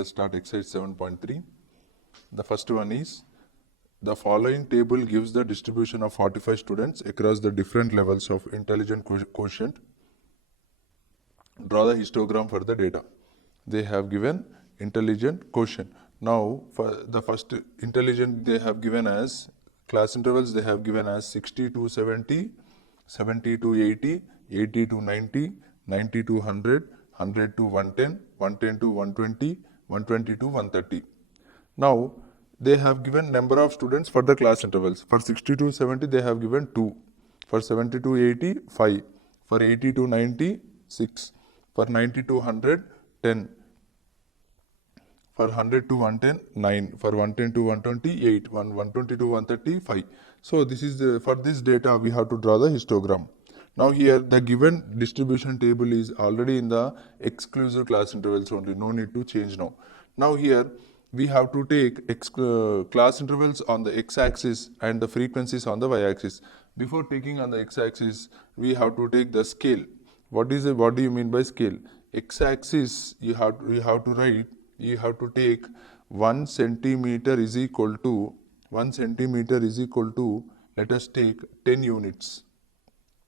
us start exercise 7.3. The first one is, the following table gives the distribution of 45 students across the different levels of intelligent quotient. Draw the histogram for the data. They have given intelligent quotient. Now, for the first intelligent, they have given as class intervals, they have given as 60 to 70, 70 to 80, 80 to 90, 90 to 100, 100 to 110, 110 to 120, 120 to 130. Now, they have given number of students for the class intervals. For 60 to 70, they have given 2. For 70 to 80, 5. For 80 to 90, 6. For 90 to 100, 10. For 100 to 110, 9. For 110 to 120, 8. 120 to 130, 5. So this is for this data we have to draw the histogram. Now here the given distribution table is already in the exclusive class intervals only. No need to change now. Now here we have to take class intervals on the x-axis and the frequencies on the y-axis. Before taking on the x-axis, we have to take the scale. What do you mean by scale? X-axis you have to write. You have to take 1 centimeter is equal to let us take 10 units.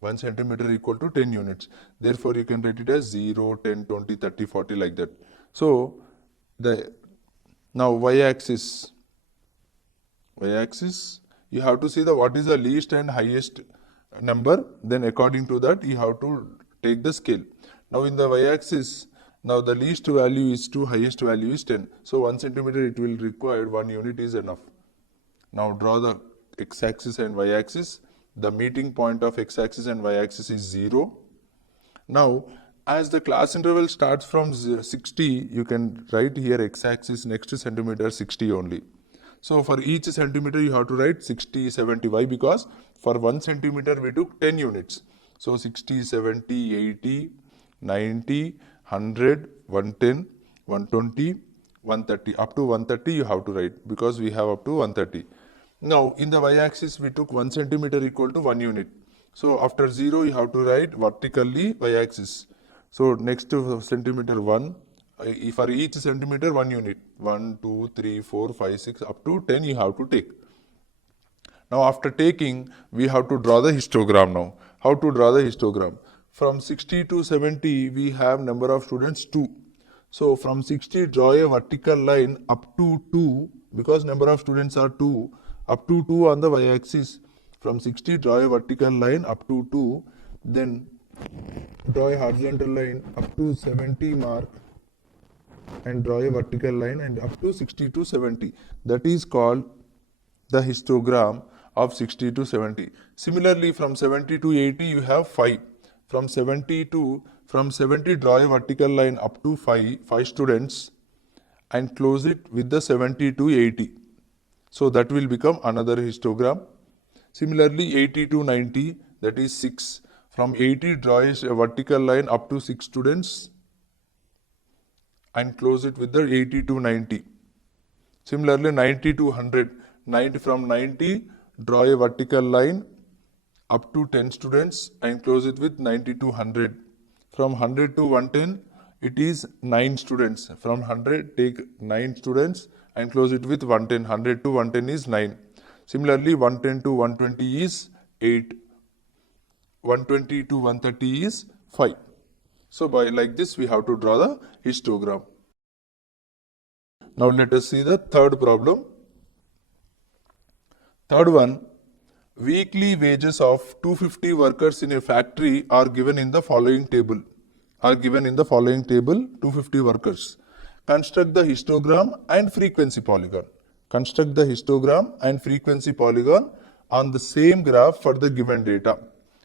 1 centimeter equal to 10 units. Therefore, you can write it as 0, 10, 20, 30, 40 like that. So, now y-axis, you have to see what is the least and highest number. Then according to that, you have to take the scale. Now in the y-axis, now the least value is 2, highest value is 10. So 1 centimeter it will require 1 unit is enough. Now draw the x-axis and y-axis. The meeting point of x-axis and y-axis is 0. Now, as the class interval starts from 60, you can write here x-axis next to centimeter 60 only. So, for each centimeter you have to write 60, 70. Why? Because for 1 centimeter we took 10 units. So, 60, 70, 80, 90, 100, 110, 120, 130. Up to 130 you have to write because we have up to 130. Now, in the y-axis we took 1 centimeter equal to 1 unit. So, after 0 you have to write vertically y-axis. So, next to centimeter 1, for each centimeter 1 unit, 1, 2, 3, 4, 5, 6, up to 10 you have to take. Now, after taking, we have to draw the histogram now. How to draw the histogram? From 60 to 70, we have number of students 2. So, from 60, draw a vertical line up to 2, because number of students are 2, up to 2 on the y-axis. From 60, draw a vertical line up to 2, then draw a horizontal line up to 70 mark and draw a vertical line and up to 60 to 70. That is called the histogram of 60 to 70. Similarly, from 70 to 80 you have 5. From 70 draw a vertical line up to 5 students and close it with the 70 to 80. So that will become another histogram. Similarly, 80 to 90, that is 6. From 80, draw a vertical line up to 6 students and close it with the 80 to 90. Similarly, 90 to 100. From 90, draw a vertical line up to 10 students and close it with 90 to 100. From 100 to 110, it is 9 students. From 100, take 9 students and close it with 110. 100 to 110 is 9. Similarly, 110 to 120 is 8. 120 to 130 is 5. So, by like this, we have to draw the histogram. Now, let us see the third problem. Third one, weekly wages of 250 workers in a factory are given in the following table. 250 workers. Construct the histogram and frequency polygon. Construct the histogram and frequency polygon on the same graph for the given data.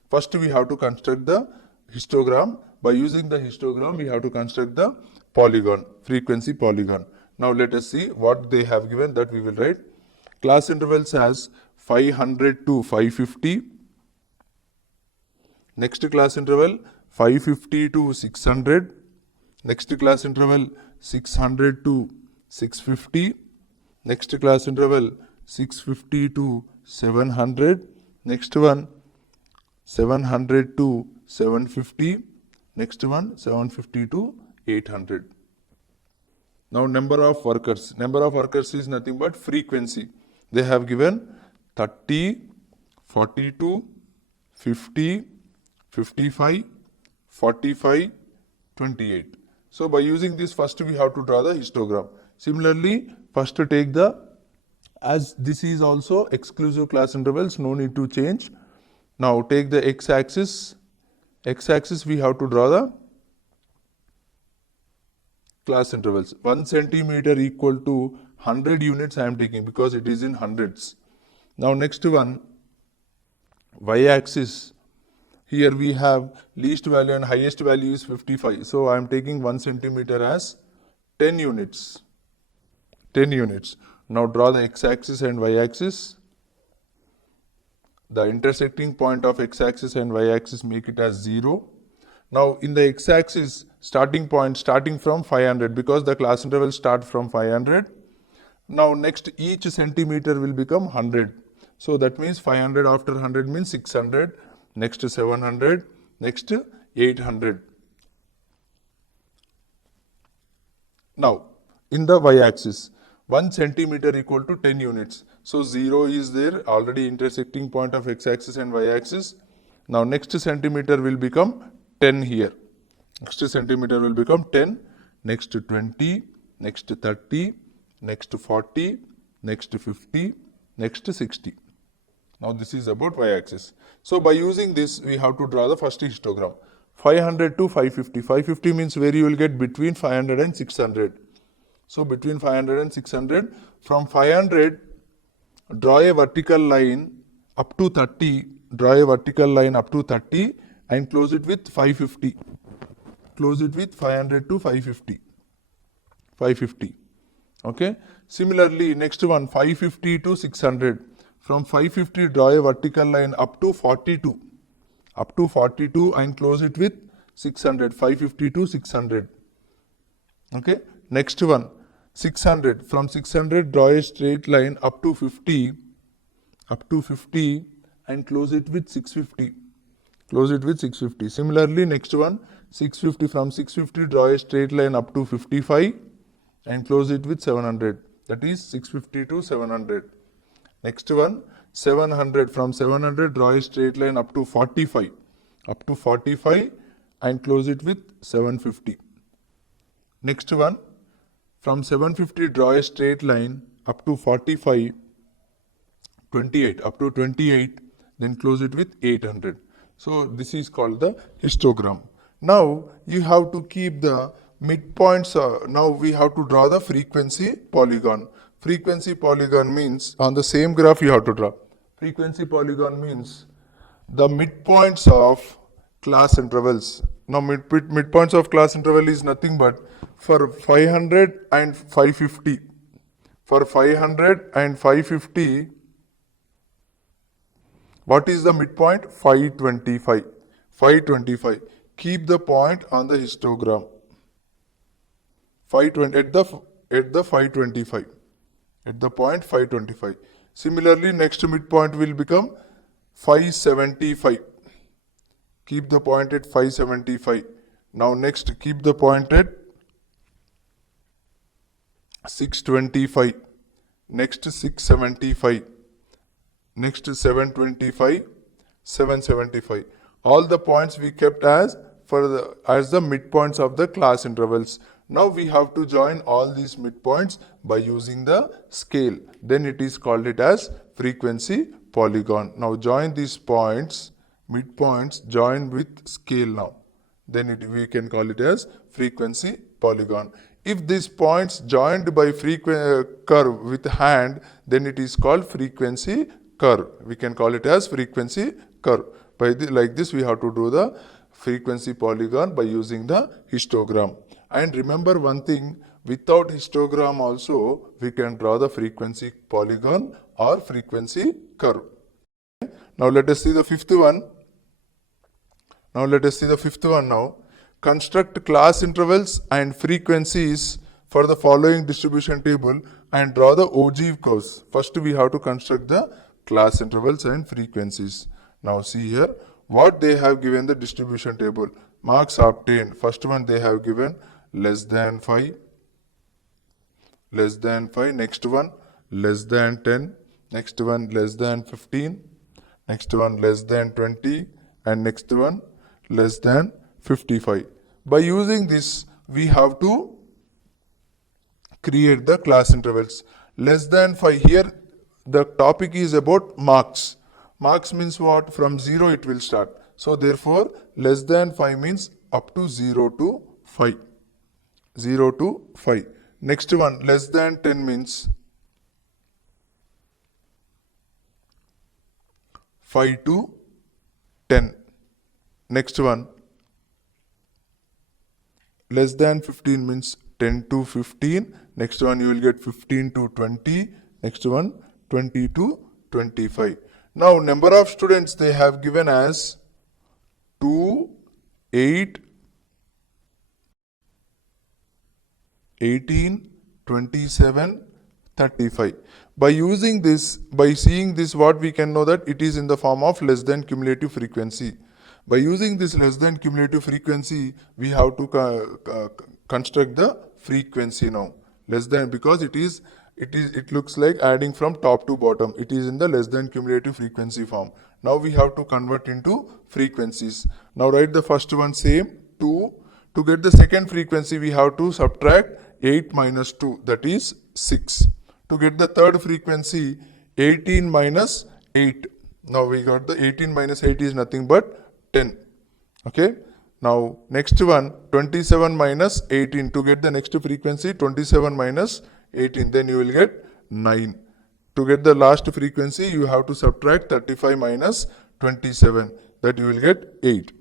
First, we have to construct the histogram. By using the histogram, we have to construct the polygon, frequency polygon. Now, let us see what they have given, that we will write. Class intervals as 500 to 550. Next class interval 550 to 600. Next class interval 600 to 650. Next class interval 650 to 700. Next one 700 to 750. Next one 750 to 800. Now number of workers. Number of workers is nothing but frequency. They have given 30, 42, 50, 55, 45, 28. So by using this, first we have to draw the histogram. Similarly, first to take the, as this is also exclusive class intervals, no need to change. Now take the x-axis. X-axis we have to draw the class intervals. 1 centimeter equal to 100 units I am taking because it is in hundreds. Now next one, y-axis. Here we have least value and highest value is 55. So I am taking 1 centimeter as 10 units. 10 units. Now draw the x-axis and y-axis. The intersecting point of x-axis and y-axis, make it as 0. Now in the x-axis, starting point starting from 500 because the class interval start from 500. Now next each centimeter will become 100. So that means 500 after 100 means 600. Next 700. Next 800. Now in the y-axis, 1 centimeter equal to 10 units. So 0 is there, already intersecting point of x-axis and y-axis. Now next centimeter will become 10 here. Next centimeter will become 10. Next 20. Next 30. Next 40. Next 50. Next 60. Now this is about y-axis. So by using this, we have to draw the first histogram. 500 to 550. 550 means where you will get between 500 and 600. So between 500 and 600, from 500, draw a vertical line up to 30, draw a vertical line up to 30 and close it with 550. Close it with 500 to 550. 550. Okay. Similarly, next one, 550 to 600. From 550, draw a vertical line up to 42. Up to 42 and close it with 600. 550 to 600. Okay. Next one, 600. From 600, draw a straight line up to 50. Up to 50 and close it with 650. Close it with 650. Similarly, next one, 650. From 650, draw a straight line up to 55 and close it with 700. That is 650 to 700. Next one, 700. From 700, draw a straight line up to 45. Up to 45 and close it with 750. Next one, from 750, draw a straight line up to 45, 28, up to 28, then close it with 800. So this is called the histogram. Now you have to keep the midpoints. Now we have to draw the frequency polygon. Frequency polygon means on the same graph you have to draw. Frequency polygon means the midpoints of class intervals. Now midpoints of class interval is nothing but for 500 and 550. For 500 and 550, what is the midpoint? 525. 525. Keep the point on the histogram. 520 at the 525. At the point 525. Similarly, next midpoint will become 575. Keep the point at 575. Now next, keep the point at 625. Next 675. Next 725. 775. All the points we kept as the midpoints of the class intervals. Now we have to join all these midpoints by using the scale. Then it is called it as frequency polygon. Now join these points, midpoints, join with scale now. Then we can call it as frequency polygon. If these points joined by curve with hand, then it is called frequency curve. We can call it as frequency curve. Like this, we have to do the frequency polygon by using the histogram. And remember one thing, without histogram also, we can draw the frequency polygon or frequency curve. Now let us see the fifth one. Now. Construct class intervals and frequencies for the following distribution table and draw the ogive curves. First we have to construct the class intervals and frequencies. Now see here what they have given the distribution table. Marks obtained. First one they have given less than 5, less than 5, next one less than 10, next one less than 15, next one less than 20, and next one less than 55. By using this, we have to create the class intervals. Less than 5, here the topic is about marks. Marks means what? From 0 it will start. So therefore, less than 5 means up to 0 to 5. 0 to 5. Next one, less than 10 means 5 to 10. Next one, less than 15 means 10 to 15. Next one, you will get 15 to 20. Next one, 20 to 25. Now, number of students they have given as 2, 8, 18, 27, 35. By using this, by seeing this, what we can know that it is in the form of less than cumulative frequency. By using this less than cumulative frequency, we have to construct the frequency now. Less than, because it looks like adding from top to bottom. It is in the less than cumulative frequency form. Now we have to convert into frequencies. Now write the first one same, 2. To get the second frequency, we have to subtract 8 minus 2, that is 6. To get the third frequency, 18 minus 8. Now we got the 18 minus 8 is nothing but 10. Okay. Now next one, 27 minus 18. To get the next frequency, 27 minus 18. Then you will get 9. To get the last frequency, you have to subtract 35 minus 27. That you will get 8.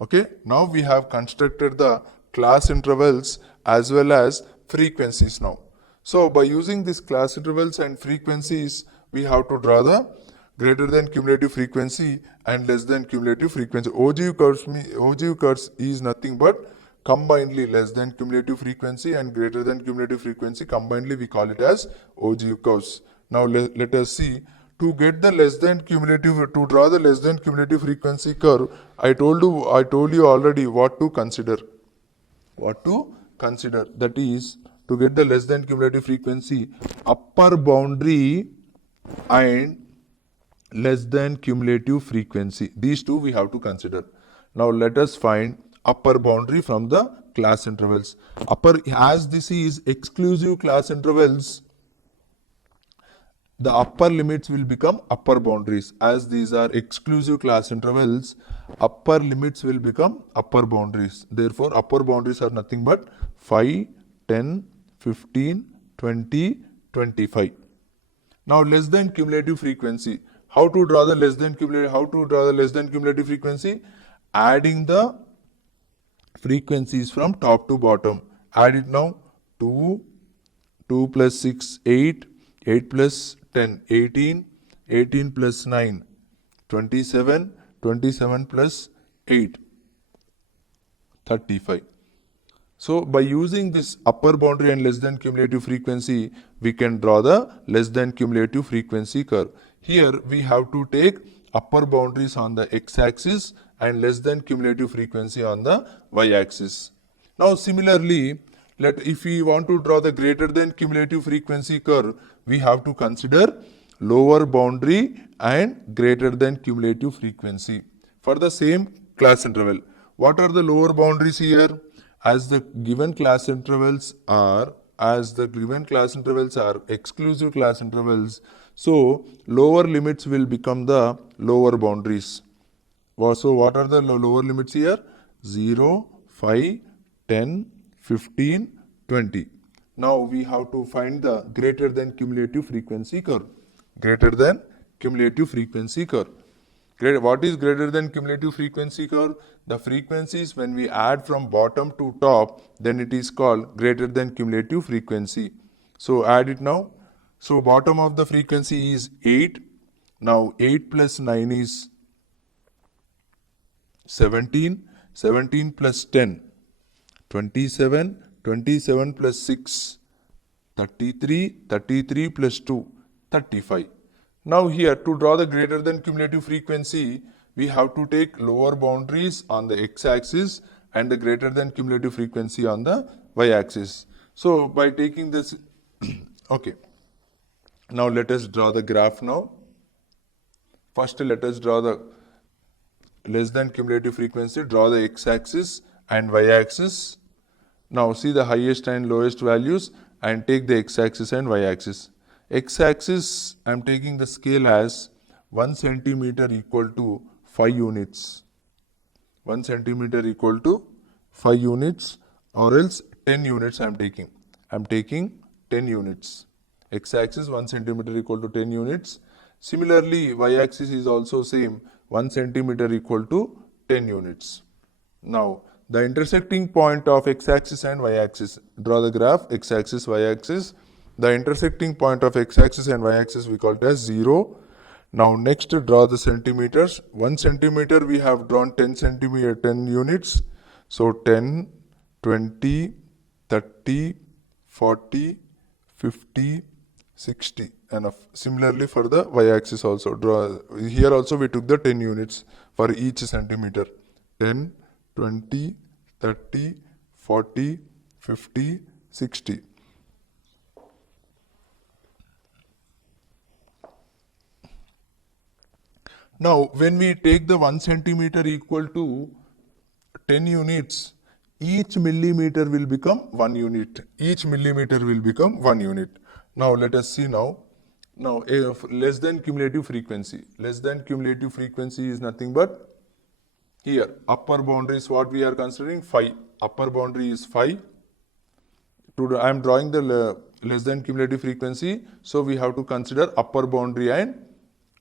Okay. Now we have constructed the class intervals as well as frequencies now. So by using these class intervals and frequencies, we have to draw the greater than cumulative frequency and less than cumulative frequency. Ogive curves is nothing but combinedly less than cumulative frequency and greater than cumulative frequency. Combinedly we call it as ogive curves. Now let us see. To get the less than cumulative, to draw the less than cumulative frequency curve, I told you already what to consider. What to consider? That is, to get the less than cumulative frequency, upper boundary and less than cumulative frequency. These two we have to consider. Now let us find upper boundary from the class intervals. As this is exclusive class intervals, the upper limits will become upper boundaries. As these are exclusive class intervals, upper limits will become upper boundaries. Therefore, upper boundaries are nothing but 5, 10, 15, 20, 25. Now, less than cumulative frequency. How to draw the less than cumulative frequency? Adding the frequencies from top to bottom. Add it now. 2 plus 6, 8, 8 plus 10, 18, 18 plus 9, 27, 27 plus 8, 35. So by using this upper boundary and less than cumulative frequency, we can draw the less than cumulative frequency curve. Here we have to take upper boundaries on the x-axis and less than cumulative frequency on the y-axis. Now similarly, if we want to draw the greater than cumulative frequency curve, we have to consider lower boundary and greater than cumulative frequency for the same class interval. What are the lower boundaries here? As the given class intervals are exclusive class intervals, so lower limits will become the lower boundaries. So what are the lower limits here? 0, 5, 10, 15, 20. Now we have to find the greater than cumulative frequency curve. Greater than cumulative frequency curve. What is greater than cumulative frequency curve? The frequencies when we add from bottom to top, then it is called greater than cumulative frequency. So add it now. So bottom of the frequency is 8. Now 8 plus 9 is 17. 17 plus 10, 27. 27 plus 6, 33. 33 plus 2, 35. Now here, to draw the greater than cumulative frequency, we have to take lower boundaries on the x-axis and the greater than cumulative frequency on the y-axis. So by taking this Okay. Now let us draw the graph now. First let us draw the less than cumulative frequency, draw the x-axis and y-axis. Now see the highest and lowest values and take the x-axis and y-axis. X-axis, I am taking the scale as 1 centimeter equal to 5 units. 1 centimeter equal to 5 units, or else 10 units I am taking. I am taking 10 units. X-axis 1 centimeter equal to 10 units. Similarly, y-axis is also same, 1 centimeter equal to 10 units. Now, the intersecting point of x-axis and y-axis. Draw the graph, x-axis, y-axis. The intersecting point of x-axis and y-axis we call it as 0. Now, next draw the centimeters. 1 centimeter we have drawn 10 centimeter, 10 units. So, 10, 20, 30, 40, 50, 60. Enough. Similarly for the y-axis also, draw here also we took the 10 units for each centimeter. 10, 20, 30, 40, 50, 60. Now when we take the 1 centimeter equal to 10 units, each millimeter will become 1 unit. Each millimeter will become 1 unit. Now let us see now. Now if less than cumulative frequency. Less than cumulative frequency is nothing but here upper boundary is what we are considering 5. Upper boundary is 5. I am drawing the less than cumulative frequency. So we have to consider upper boundary and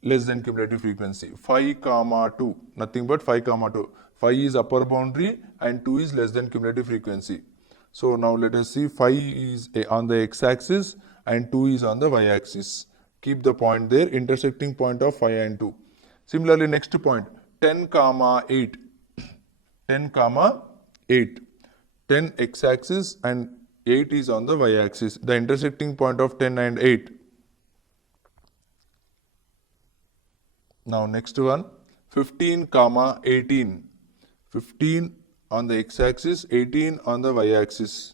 less than cumulative frequency. 5 comma 2. Nothing but 5 comma 2. 5 is upper boundary and 2 is less than cumulative frequency. So now let us see 5 is on the x-axis and 2 is on the y-axis. Keep the point there, intersecting point of 5 and 2. Similarly, next point 10 comma 8. 10 comma 8. 10 x-axis and 8 is on the y-axis. The intersecting point of 10 and 8. Now next one 15 comma 18. 15 on the x-axis, 18 on the y-axis.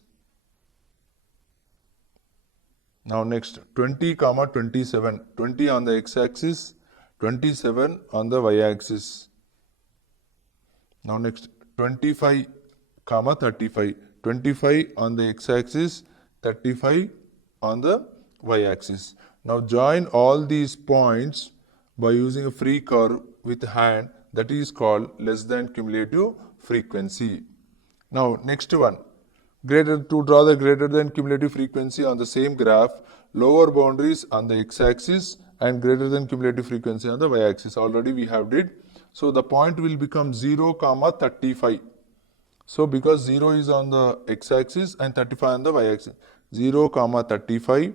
Now next 20 comma 27. 20 on the x-axis, 27 on the y-axis. Now next 25 comma 35. 25 on the x-axis, 35 on the y-axis. Now join all these points by using a free curve with hand, that is called less than cumulative frequency. Now next one, to draw the greater than cumulative frequency on the same graph, lower boundaries on the x-axis and greater than cumulative frequency on the y-axis. Already we have did. So the point will become 0 comma 35. So because 0 is on the x-axis and 35 on the y-axis, 0 comma 35.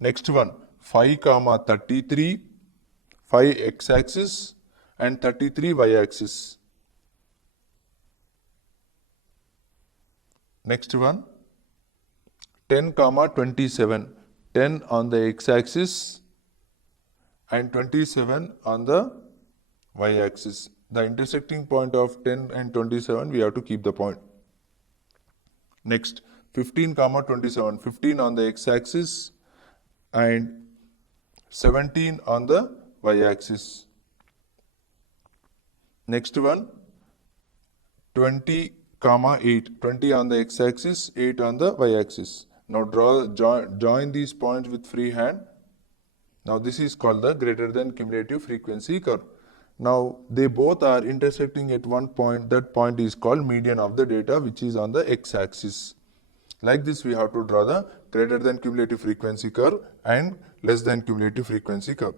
Next one 5 comma 33, 5 x-axis and 33 y-axis. Next one 10 comma 27, 10 on the x-axis and 27 on the y-axis. The intersecting point of 10 and 27 we have to keep the point. Next 15 comma 27, 15 on the x-axis and 17 on the y-axis. Next one 20 comma 8, 20 on the x-axis, 8 on the y-axis. Now join these points with free hand. Now this is called the greater than cumulative frequency curve. Now they both are intersecting at one point. That point is called median of the data, which is on the x-axis. Like this we have to draw the greater than cumulative frequency curve and less than cumulative frequency curve.